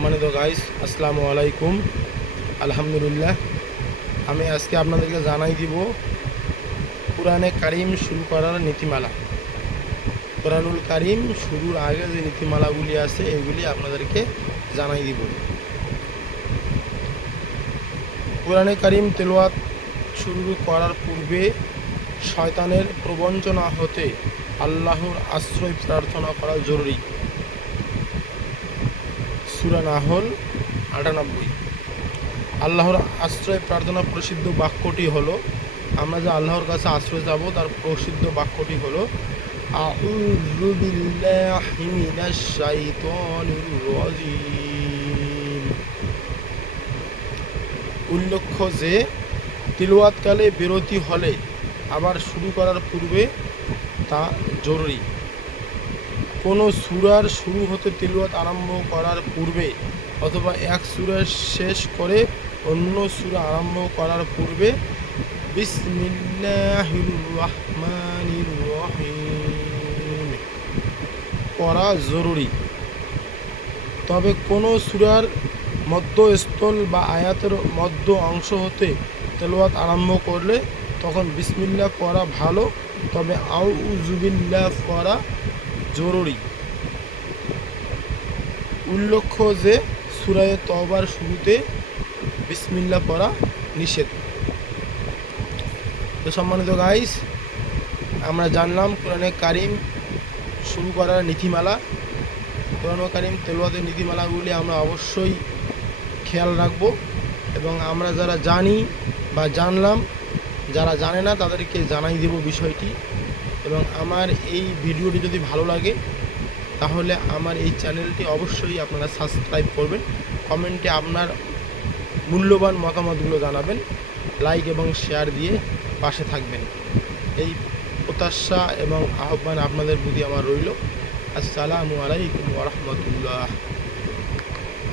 সম্মানিত গাইস, আসসালামু আলাইকুম। আলহামদুলিল্লাহ, আমি আজকে আপনাদেরকে জানাই দিব কোরআনে কারিম শুরু করার নীতিমালা। কোরআনুল কারিম শুরুর আগে যে নীতিমালাগুলি আছে এগুলি আপনাদেরকে জানাই দিব। কোরআনে কারিম তেলাওয়াত শুরু করার পূর্বে শয়তানের প্রবঞ্চনা হতে আল্লাহর আশ্রয় প্রার্থনা করা জরুরি। সূরা নাহল ৯৮। আল্লাহর আশ্রয় প্রার্থনা প্রসিদ্ধ বাক্যটি হলো, আমরা যে আল্লাহর কাছে আশ্রয় যাব তার প্রসিদ্ধ বাক্যটি হলো আউযু বিল্লাহি মিনাশ শাইতানির রাজিম। উল্লেখ্য যে তিলাওয়াতকালে বিরতি হলে আবার শুরু করার পূর্বে তা জরুরি। কোনো সূরার শুরু হতে তিলাওয়াত আরম্ভ করার পূর্বে অথবা এক সূরা শেষ করে অন্য সূরা আরম্ভ করার পূর্বে বিসমিল্লাহির রহমানির রহিম পড়া জরুরি। তবে কোনো সূরার মধ্যস্থল বা আয়াতের মধ্য অংশ হতে তেলাওয়াত আরম্ভ করলে তখন বিসমিল্লাহ পড়া ভালো, তবে আউযু বিল্লাহ পড়া জরুরি। উল্লেখ্য যে সূরা তওবার শুরুতে বিসমিল্লাহ পড়া নিষেধ। তো সম্মানিত গাইস, আমরা জানলাম কোরআনে কারিম শুরু করার নীতিমালা। কোরআনে কারিম তেলাওয়াতের নীতিমালাগুলি আমরা অবশ্যই খেয়াল রাখব এবং আমরা যারা জানি বা জানলাম, যারা জানে না তাদেরকে জানাই দেব বিষয়টি। এবং আমার এই ভিডিওটি যদি ভালো লাগে তাহলে আমার এই চ্যানেলটি অবশ্যই আপনারা সাবস্ক্রাইব করবেন, কমেন্টে আপনার মূল্যবান মতামতগুলো জানাবেন, লাইক এবং শেয়ার দিয়ে পাশে থাকবেন। এই প্রত্যাশা এবং আহ্বান আপনাদের প্রতি আমার রইল। আসসালামু আলাইকুম ওয়া রাহমাতুল্লাহ।